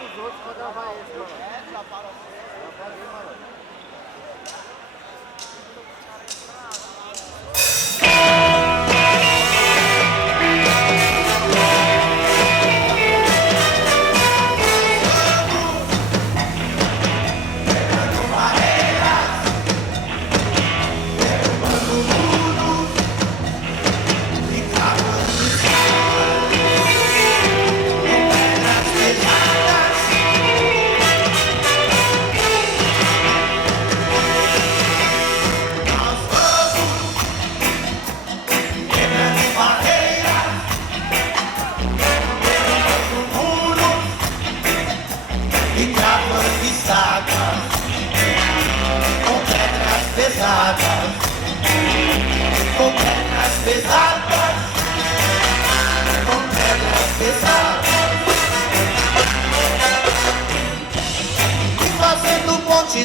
dos outros pra gravar esse, mano. Já paguei, mano.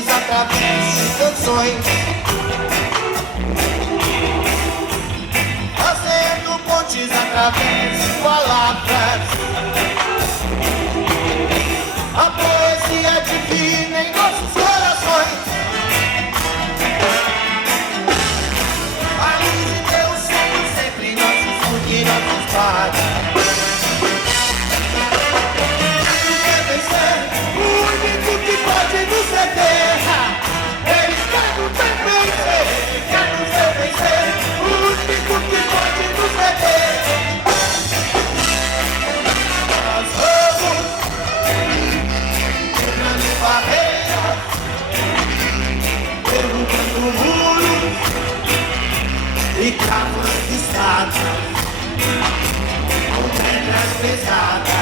Através de canções, fazendo pontes através de palavras. A poesia divina em nossos corações. A luz de Deus somos sempre nossos e nossos pais. O único que pode nos ceder. Eles querem também ser, querem ser vencer. O único que pode nos ceder. Nós vamos quebrando barreiras, derrubando muros e cavando estradas com pedras pesadas.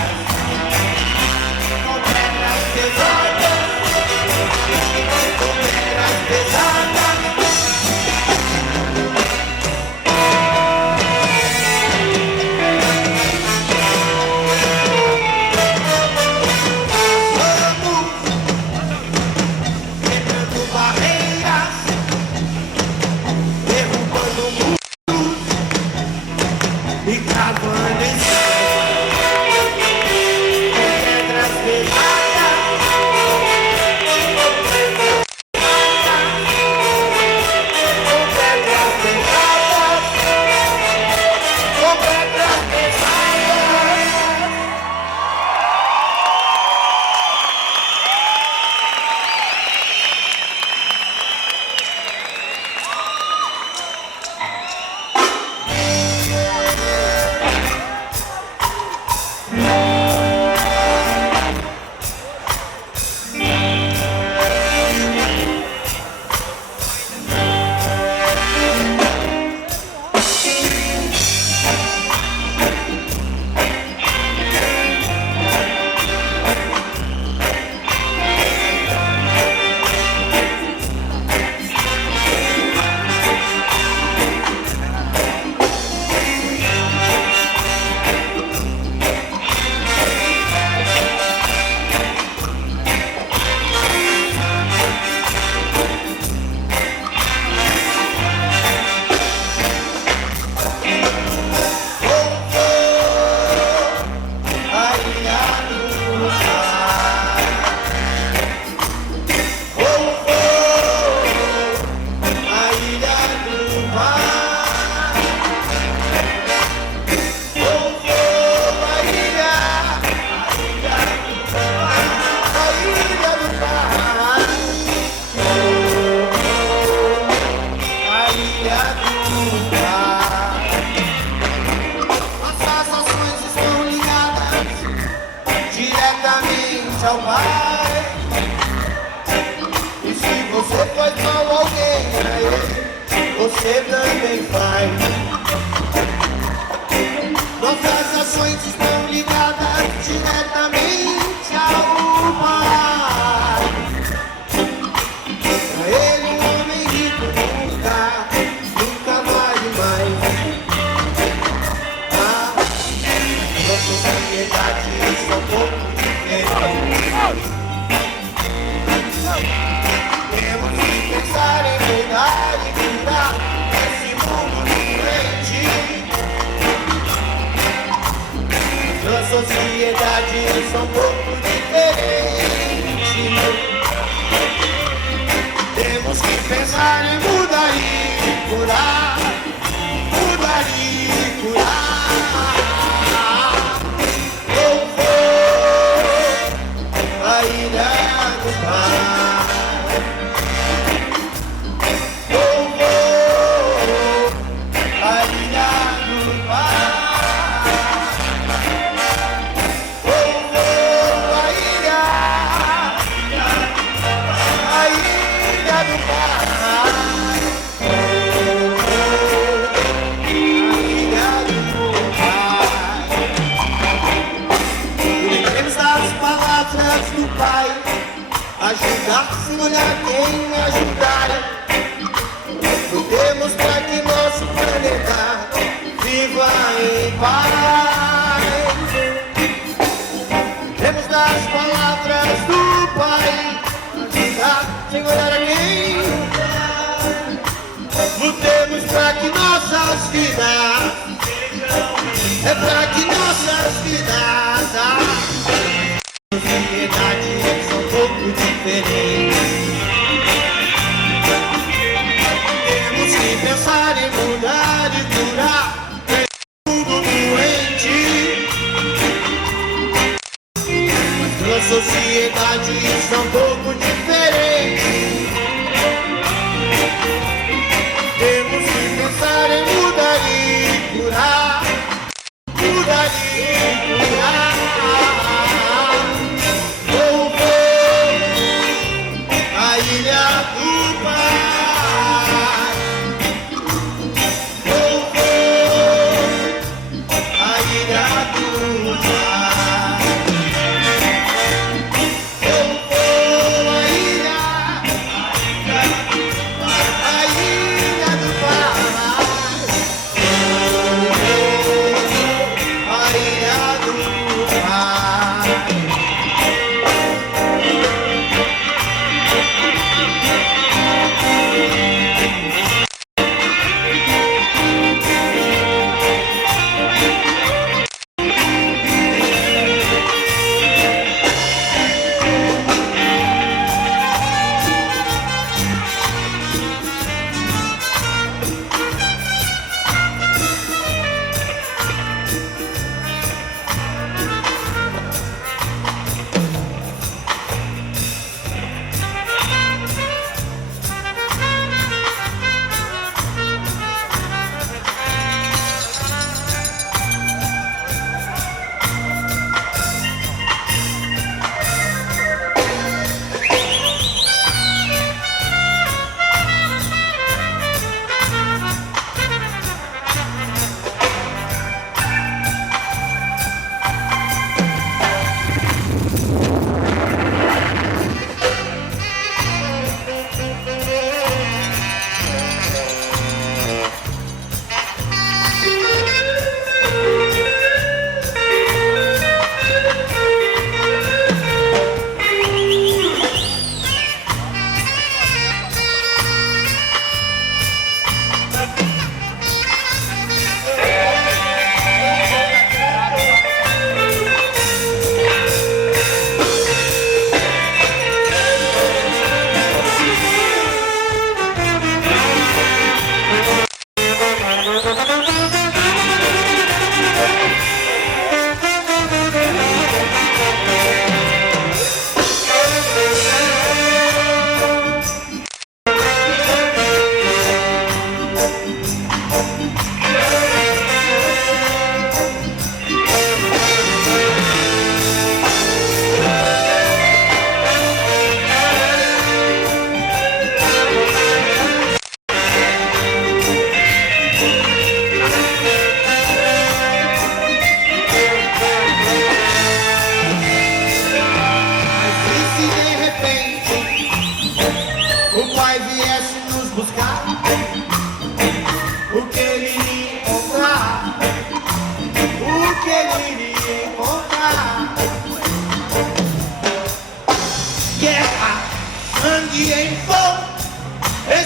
Ao Pai. E se você faz mal a alguém, a ele, você também faz. Nossas ações estão ligadas diretamente ao Pai. Pra ele, um homem rico nunca vale mais. Nossa sociedade está um pouco diferente. Temos que pensar em mudar e cuidar esse mundo doente. Na sociedade são um pouco diferentes. mergulhar, quem ajudar. Lutemos para que nosso planeta viva em paz. Temos das palavras do Pai ajudar, segurar a quem. Lutemos para que nossas vidas, é para que nossas vidas, a sociedade são um pouco diferentes. Temos que pensar em mudar e curar tudo doente. Nossa sociedade são um pouco diferentes. Temos que pensar em mudar e curar, mudar e curar. Oh, oh, a ilha do Pai. Oh, oh, a ilha do Pai. Oh, oh, a ilha do Pai. A ilha do Pai.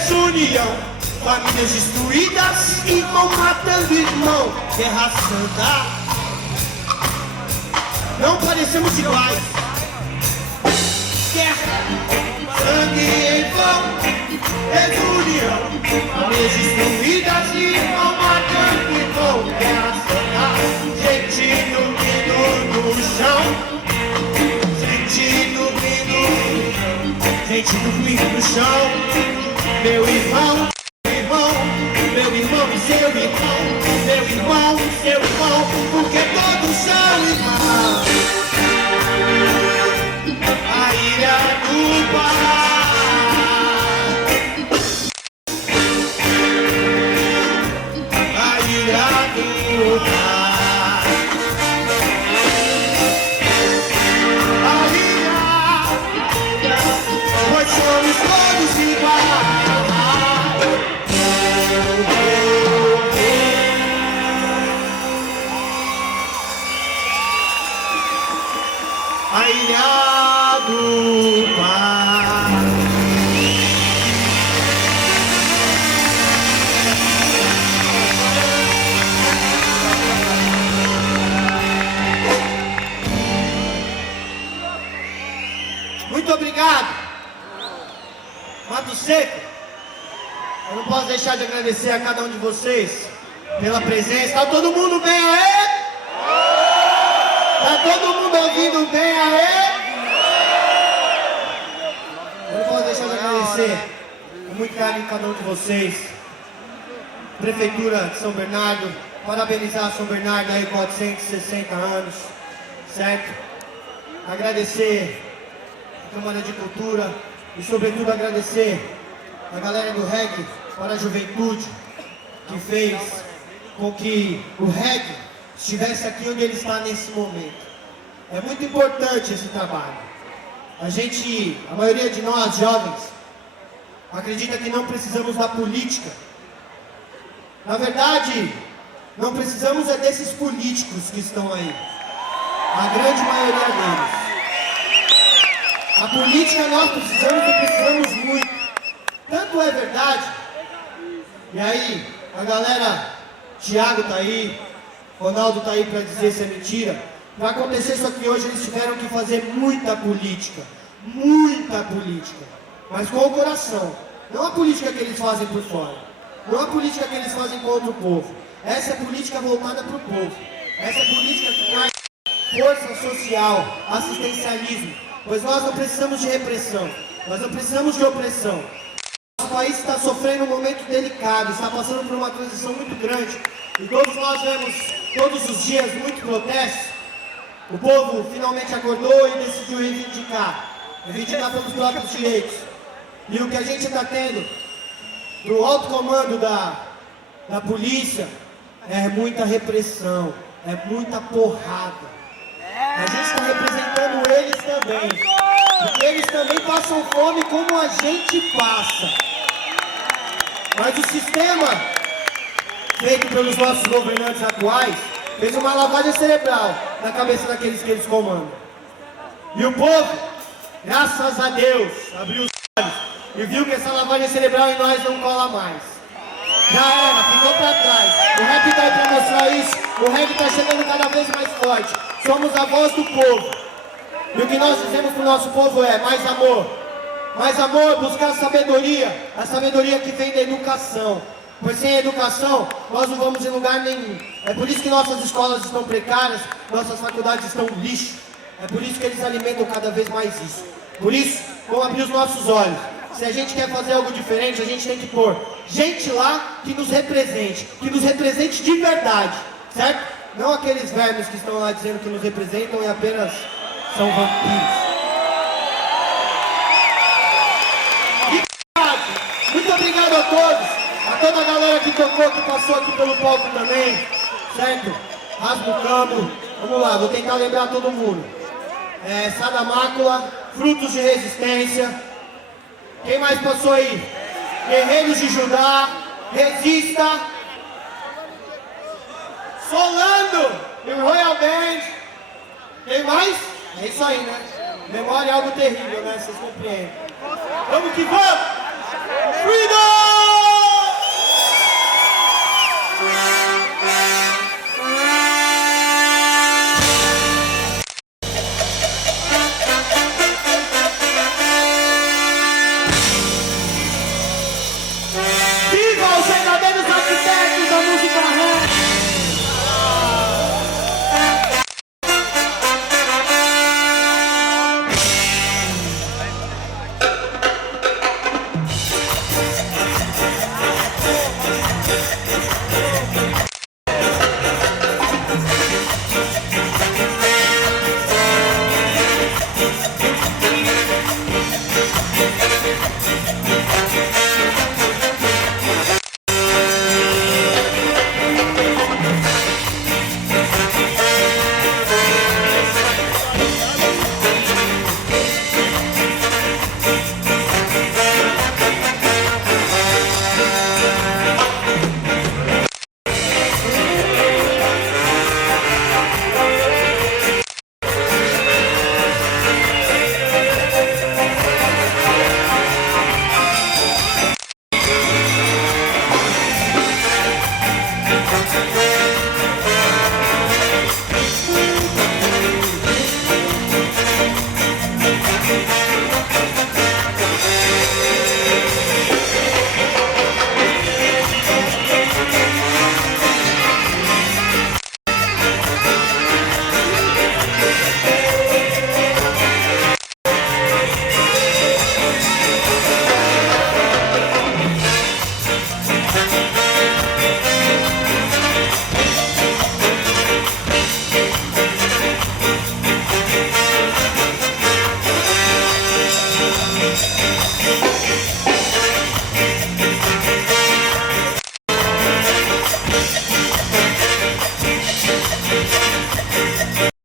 Desunião, famílias destruídas e vão matando irmão. Guerra santa, não parecemos iguais. Guerra, sangue em vão, desunião, famílias destruídas e vão matando irmão. Guerra santa, gente dormindo no chão, gente dormindo no chão. Meu irmão, meu irmão e seu irmão, meu irmão e seu irmão, porque todos são irmãos. A ilha do Pai, a ilha do Pai, a ilha, nós somos a Ilha do Mar. Muito obrigado, Mato Seco. Eu não posso deixar de agradecer a cada um de vocês pela presença. Tá todo mundo bem aí? Tá todo mundo ouvindo bem aí? Eu não posso deixar de agradecer com muito carinho a cada um de vocês. Prefeitura de São Bernardo, parabenizar São Bernardo aí, 460 anos, certo? Agradecer a Câmara de Cultura e sobretudo agradecer a galera do reggae para a juventude que fez com que o reggae estivesse aqui onde ele está nesse momento. É muito importante esse trabalho. A maioria de nós jovens acredita que não precisamos da política. Na verdade, não precisamos é desses políticos que estão aí. A grande maioria deles. A política nós precisamos e precisamos muito. Tanto é verdade, e aí a galera, Thiago tá aí, Ronaldo tá aí para dizer se é mentira. Para acontecer isso aqui hoje eles tiveram que fazer muita política, mas com o coração. Não a política que eles fazem por fora, não a política que eles fazem contra o povo. Essa é política voltada para o povo, essa é política que traz força social, assistencialismo, pois nós não precisamos de repressão, nós não precisamos de opressão. Nosso país está sofrendo um momento delicado, está passando por uma transição muito grande e todos nós vemos todos os dias muitos protestos. O povo finalmente acordou e decidiu reivindicar pelos próprios direitos. E o que a gente está tendo do alto comando da polícia é muita repressão, é muita porrada. A gente está representando eles também, porque eles também passam fome como a gente passa. Mas o sistema feito pelos nossos governantes atuais fez uma lavagem cerebral na cabeça daqueles que eles comandam. E o povo, graças a Deus, abriu os olhos e viu que essa lavagem cerebral em nós não cola mais. Já era, ficou pra trás. O rap tá aí pra mostrar isso. O rap tá chegando cada vez mais forte. Somos a voz do povo. E o que nós dizemos pro nosso povo é mais amor. Mais amor, buscar sabedoria. A sabedoria que vem da educação. Pois sem educação, nós não vamos em lugar nenhum. É por isso que nossas escolas estão precárias, nossas faculdades estão lixo. É por isso que eles alimentam cada vez mais isso. Por isso, vamos abrir os nossos olhos. Se a gente quer fazer algo diferente, a gente tem que pôr gente lá que nos represente de verdade, certo? Não aqueles vermes que estão lá dizendo que nos representam e apenas são vampiros. Muito obrigado a todos, a toda a galera que tocou, que passou aqui pelo palco também, certo? Rasga o Campo, vamos lá, vou tentar lembrar todo mundo. Sada Mácula, Frutos de Resistência. Quem mais passou aí? Guerreiros de Judá, Resista, Solando e o Royal Band. Quem mais? É isso aí, né? Memória é algo terrível, né? Vocês compreendem. Vamos que vamos! Freedom!